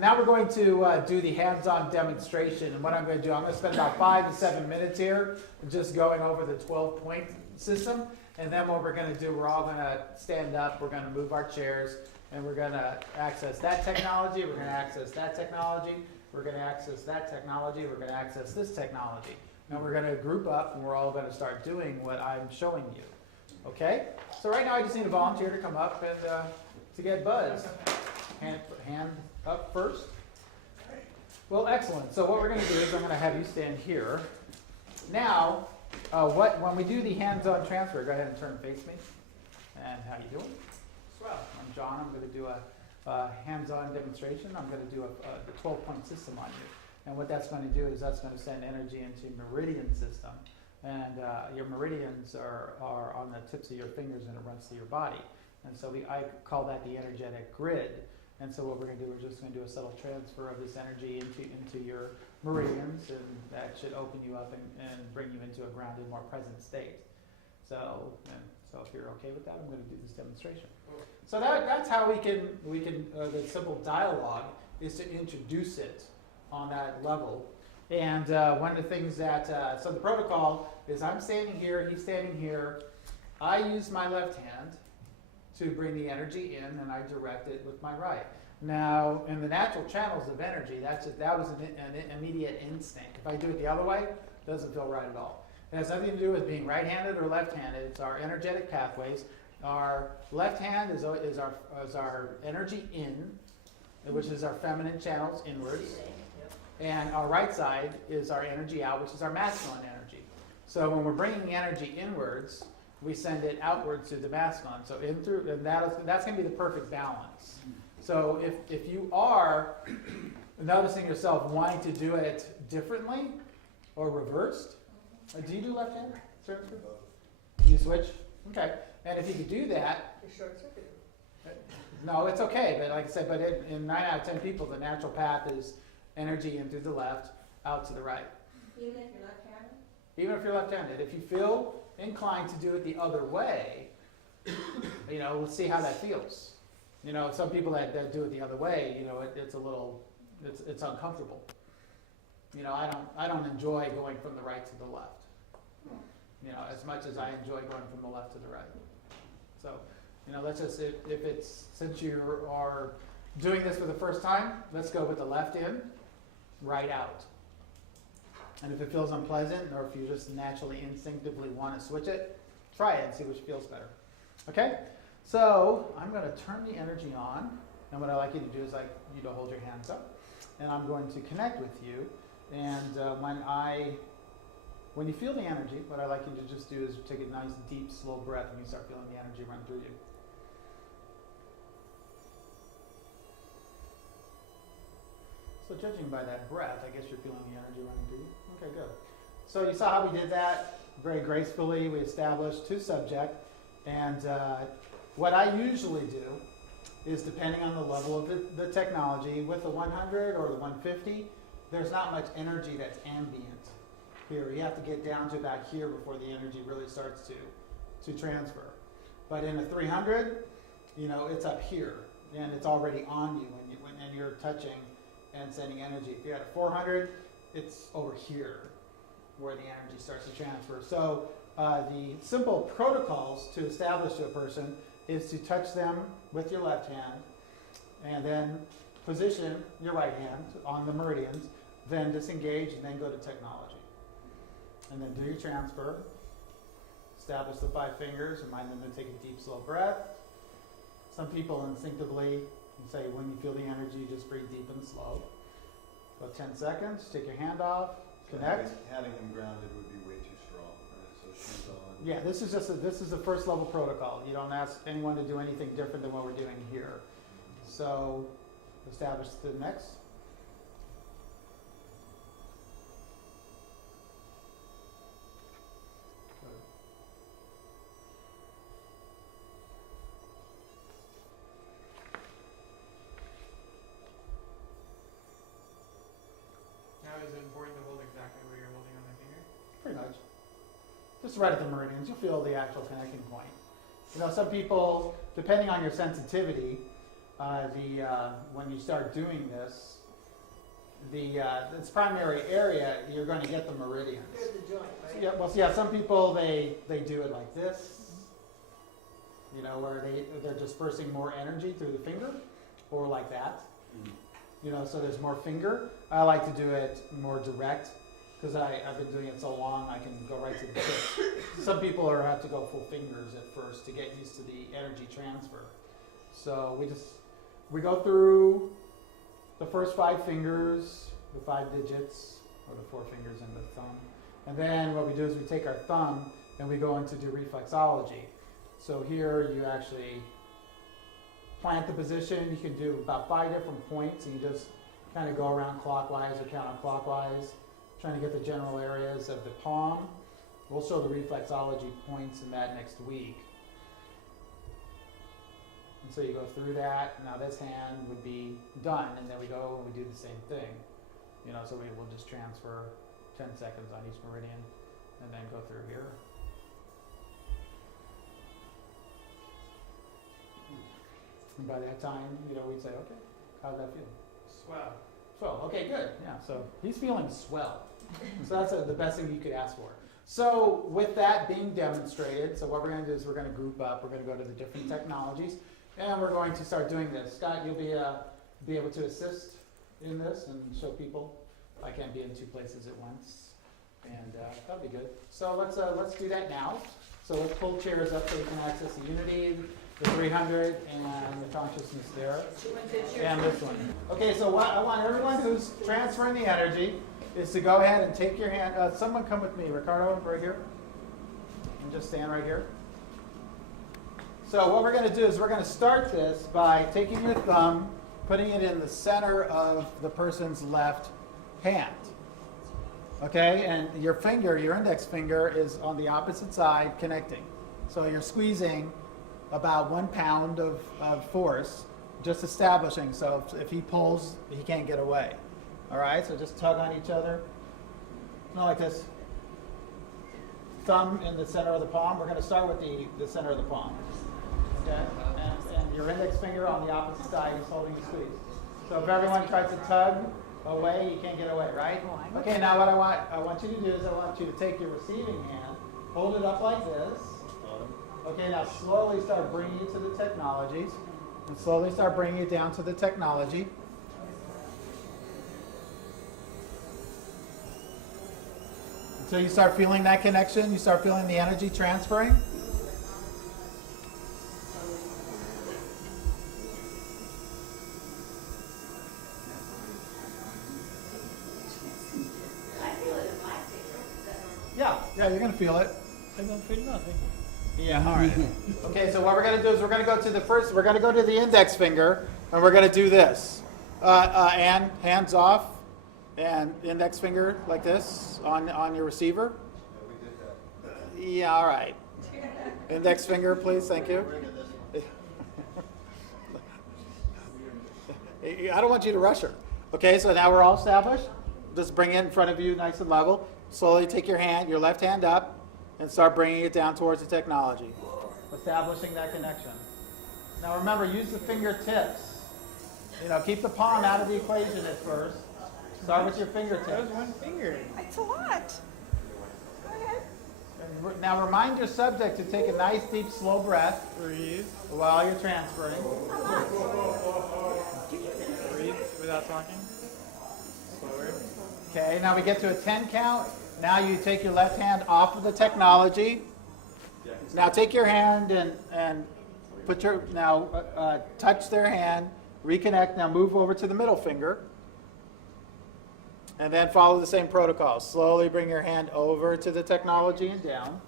now we're going to do the hands-on demonstration. And what I'm going to do, I'm going to spend about 5 to 7 minutes here just going over the 12-point system. And then what we're going to do, we're all going to stand up, we're going to move our chairs, and we're going to access that technology, we're going to access that technology, we're going to access that technology, we're going to access this technology. And we're going to group up, and we're all going to start doing what I'm showing you. Okay? So right now I just need a volunteer to come up and to get buzzed. Hand up first. Well, excellent. So what we're going to do is I'm going to have you stand here. Now, when we do the hands-on transfer, go ahead and turn and face me. And how you doing? Swell. I'm John. I'm going to do a hands-on demonstration. I'm going to do the 12-point system on you. And what that's going to do is that's going to send energy into your meridian system. And your meridians are on the tips of your fingers and it runs through your body. And so I call that the energetic grid. And so what we're going to do, we're just going to do a subtle transfer of this energy into your meridians, and that should open you up and bring you into a grounded, more present state. So if you're okay with that, I'm going to do this demonstration. So that's how we can the simple dialogue is to introduce it on that level. And one of the things that, so the protocol is I'm standing here, he's standing here. I use my left hand to bring the energy in, and I direct it with my right. Now, in the natural channels of energy, that was an immediate instinct. If I do it the other way, it doesn't feel right at all. It has nothing to do with being right-handed or left-handed. It's our energetic pathways. Our left hand is our energy in, which is our feminine channels inwards. And our right side is our energy out, which is our masculine energy. So when we're bringing the energy inwards, we send it outwards to the masculine. So in through, and that's going to be the perfect balance. So if you are noticing yourself wanting to do it differently or reversed, do you do left hand? Do you switch? Okay. And if you could do that, no, it's okay. But like I said, but in 9 out of 10 people, the natural path is energy in through the left, out to the right. Even if you're left-handed? Even if you're left-handed. If you feel inclined to do it the other way, let's see how that feels. Some people that do it the other way, it's a little, it's uncomfortable. I don't enjoy going from the right to the left. As much as I enjoy going from the left to the right. So, let's just, since you are doing this for the first time, let's go with the left in, right out. And if it feels unpleasant, or if you just naturally, instinctively want to switch it, try it and see which feels better. Okay? So I'm going to turn the energy on, and what I like you to do is you to hold your hands up, and I'm going to connect with you. And when you feel the energy, what I like you to just do is take a nice, deep, slow breath, and you start feeling the energy run through you. So judging by that breath, I guess you're feeling the energy running through you. Okay, good. So you saw how we did that very gracefully. We established to subject. And what I usually do is, depending on the level of the technology, with the 100 or the 150, there's not much energy that's ambient here. You have to get down to about here before the energy really starts to transfer. But in a 300, it's up here, and it's already on you, and you're touching and sending energy. If you're at a 400, it's over here where the energy starts to transfer. So the simple protocols to establish to a person is to touch them with your left hand, and then position your right hand on the meridians, then disengage, and then go to technology. And then do your transfer. Establish the 5 fingers, remind them to take a deep, slow breath. Some people instinctively say, when you feel the energy, just breathe deep and slow. Go 10 seconds, take your hand off, connect. Having him grounded would be way too strong, right? So shoes on. Yeah, this is a first level protocol. You don't ask anyone to do anything different than what we're doing here. So establish the next. Is it important to hold exactly where you're holding on my finger? Pretty much. Just right at the meridians, you'll feel the actual connecting point. Some people, depending on your sensitivity, when you start doing this, its primary area, you're going to get the meridians. Here's the joint, right? Yeah, well, yeah, some people, they do it like this, you know, where they're dispersing more energy through the finger, or like that. You know, so there's more finger. I like to do it more direct, because I've been doing it so long, I can go right to the tip. Some people have to go full fingers at first to get used to the energy transfer. So we go through the first 5 fingers, the 5 digits, or the 4 fingers and the thumb. And then what we do is we take our thumb and we go into do reflexology. So here you actually plant the position. You can do about 5 different points, and you just kind of go around clockwise or counterclockwise, trying to get the general areas of the palm. We'll show the reflexology points in that next week. And so you go through that. Now this hand would be done, and then we go and we do the same thing. You know, so we will just transfer 10 seconds on each meridian, and then go through here. And by that time, you know, we'd say, okay, how does that feel? Swell. Swell. Okay, good. Yeah, so he's feeling swell. So that's the best thing you could ask for. So with that being demonstrated, so what we're going to do is we're going to group up. We're going to go to the different technologies, and we're going to start doing this. Scott, you'll be able to assist in this and show people. I can't be in 2 places at once, and that'll be good. So let's do that now. So let's pull chairs up so we can access the Unity, the 300, and the consciousness there, and this one. Okay, so what I want everyone who's transferring the energy is to go ahead and take your hand. Someone come with me, Ricardo, right here, and just stand right here. So what we're going to do is we're going to start this by taking your thumb, putting it in the center of the person's left hand. Okay, and your finger, your index finger, is on the opposite side connecting. So you're squeezing about 1 pound of force, just establishing. So if he pulls, he can't get away. All right, so just tug on each other. Not like this. Thumb in the center of the palm. We're going to start with the center of the palm. Okay, and your index finger on the opposite side is holding the squeeze. So if everyone tries to tug away, you can't get away, right? Okay, now what I want you to do is I want you to take your receiving hand, hold it up like this. Okay, now slowly start bringing it to the technologies, and slowly start bringing it down to the technology. Until you start feeling that connection, you start feeling the energy transferring. Yeah, you're going to feel it. I don't feel nothing. Yeah, all right. Okay, so what we're going to do is we're going to go to we're going to go to the index finger, and we're going to do this. And hands off, and index finger like this on your receiver. Yeah, all right. Index finger, please, thank you. I don't want you to rush her. Okay, so now we're all established. Just bring it in front of you nice and level. Slowly take your left hand up, and start bringing it down towards the technology. Establishing that connection. Now remember, use the fingertips. You know, keep the palm out of the equation at first. Start with your fingertips. That was 1 finger. It's a lot. Go ahead. And now remind your subject to take a nice, deep, slow breath. Breathe. While you're transferring. Breathe without talking. Slower. Okay, now we get to a 10 count. Now you take your left hand off of the technology. Now take your hand and put your, touch their hand, reconnect. Now move over to the middle finger. And then follow the same protocol. Slowly bring your hand over to the technology and down.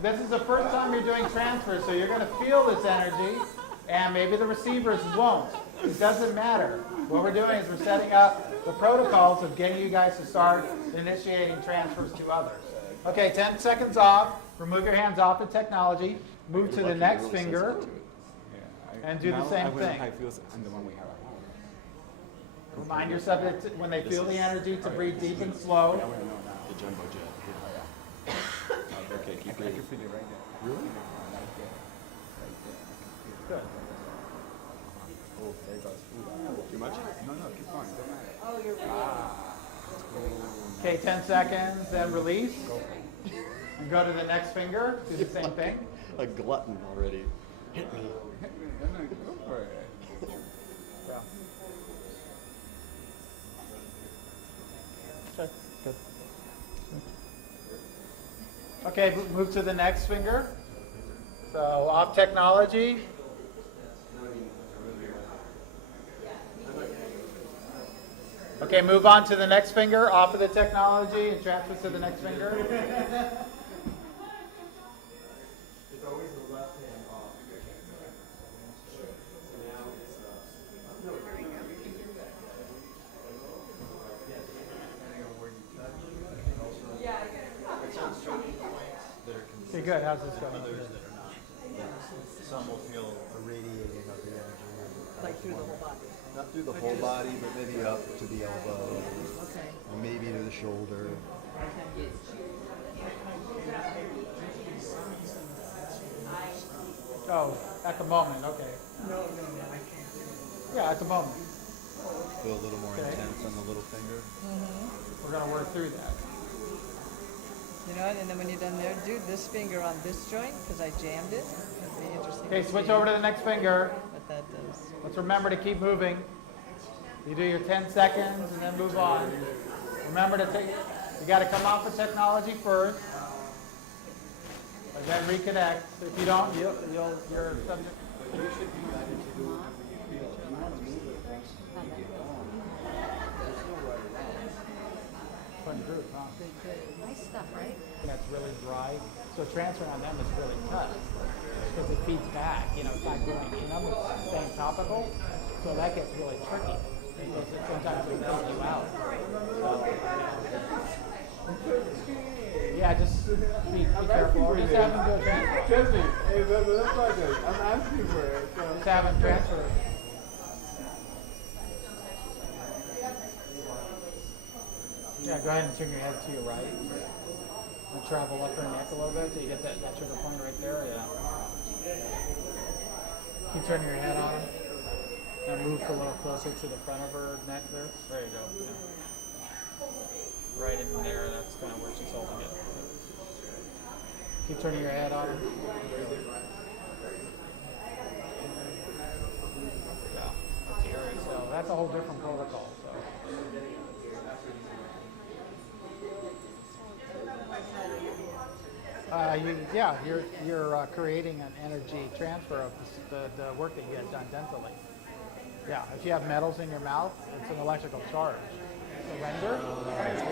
This is the first time you're doing transfer, so you're going to feel this energy, and maybe the receivers won't. It doesn't matter. What we're doing is we're setting up the protocols of getting you guys to start initiating transfers to others. Okay, 10 seconds off. Remove your hands off the technology. Move to the next finger. And do the same thing. Remind your subject when they feel the energy to breathe deep and slow. Okay, keep breathing. I can feel it right there. Really? Good. Oh, there goes. Too much? No, no, keep going. Don't matter. Oh, you're Okay, 10 seconds, then release. And go to the next finger, do the same thing. A glutton already. Hit me. No, no, go for it. Yeah. Okay, good. Okay, move to the next finger. So off technology. Okay, move on to the next finger, off of the technology, and transfer to the next finger. It's always the left hand off. Okay, good. How's this going? Some will feel a radiating of the energy. like through the whole body. Not through the whole body, but maybe up to the elbow, Okay. or maybe to the shoulder. Okay. Oh, at the moment, okay. No, I can't. Yeah, at the moment. Feel a little more Okay. intense on the little finger. We're going to work through that. You know what? And then when you're done there, do this finger on this joint because I jammed it. That'd be interesting. Okay, to switch see over to the next finger. what that does. Let's remember to keep moving. You do your 10 seconds and then move on. Remember to take, you got to come off of technology first. And then reconnect. If you don't, you're subject. Fun group, huh? Nice stuff, right? That's really dry. So transferring on them is really tough because it feeds back. You know, it's not going in them. It's staying topical. So that gets really tricky because sometimes it takes you out. So, yeah, just be careful. Or just have them do a transfer. Trust me. Hey, that's what I do. I'm asking for it. So. Just have them transfer. Yeah, go ahead and turn your head to your right. And travel up her neck a little bit till you get that trigger point right there. Yeah. Keep turning your head on her. And move a little closer to the front of her neck there. There you go. Yeah. Right in there. That's kind of where she's holding it. Keep turning your head on her. Yeah. That's here. So that's a whole different protocol. So. You're creating an energy transfer of the work that you had done dentally. Yeah, if you have metals in your mouth, it's an electrical charge. Surrender.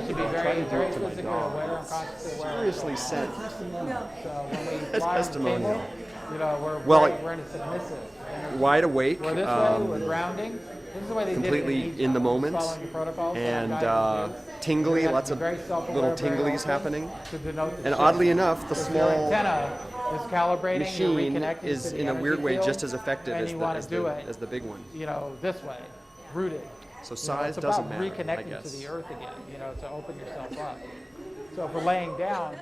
You should be very, very physically aware and consciously aware. Seriously said. So when we That's lie on the testimonial. table, you know, Well, we're in a submissive energy. Wide awake, We're this way, we're grounding. This is the way they did it completely Egypt. in the Just moment, following the protocols that our and guides do. tingly, You have lots to of be very self-aware, little very tinglies open happening. to denote the And shift. oddly enough, the If your small antenna is calibrating, you're machine reconnecting is to the in a energy weird way field, just as effective and as you the, want as, to do the, it, as the big one. you know, this way, rooted. So You know, size it's doesn't about matter, I reconnecting to guess. the earth again, you know, to open yourself up. So if we're laying down,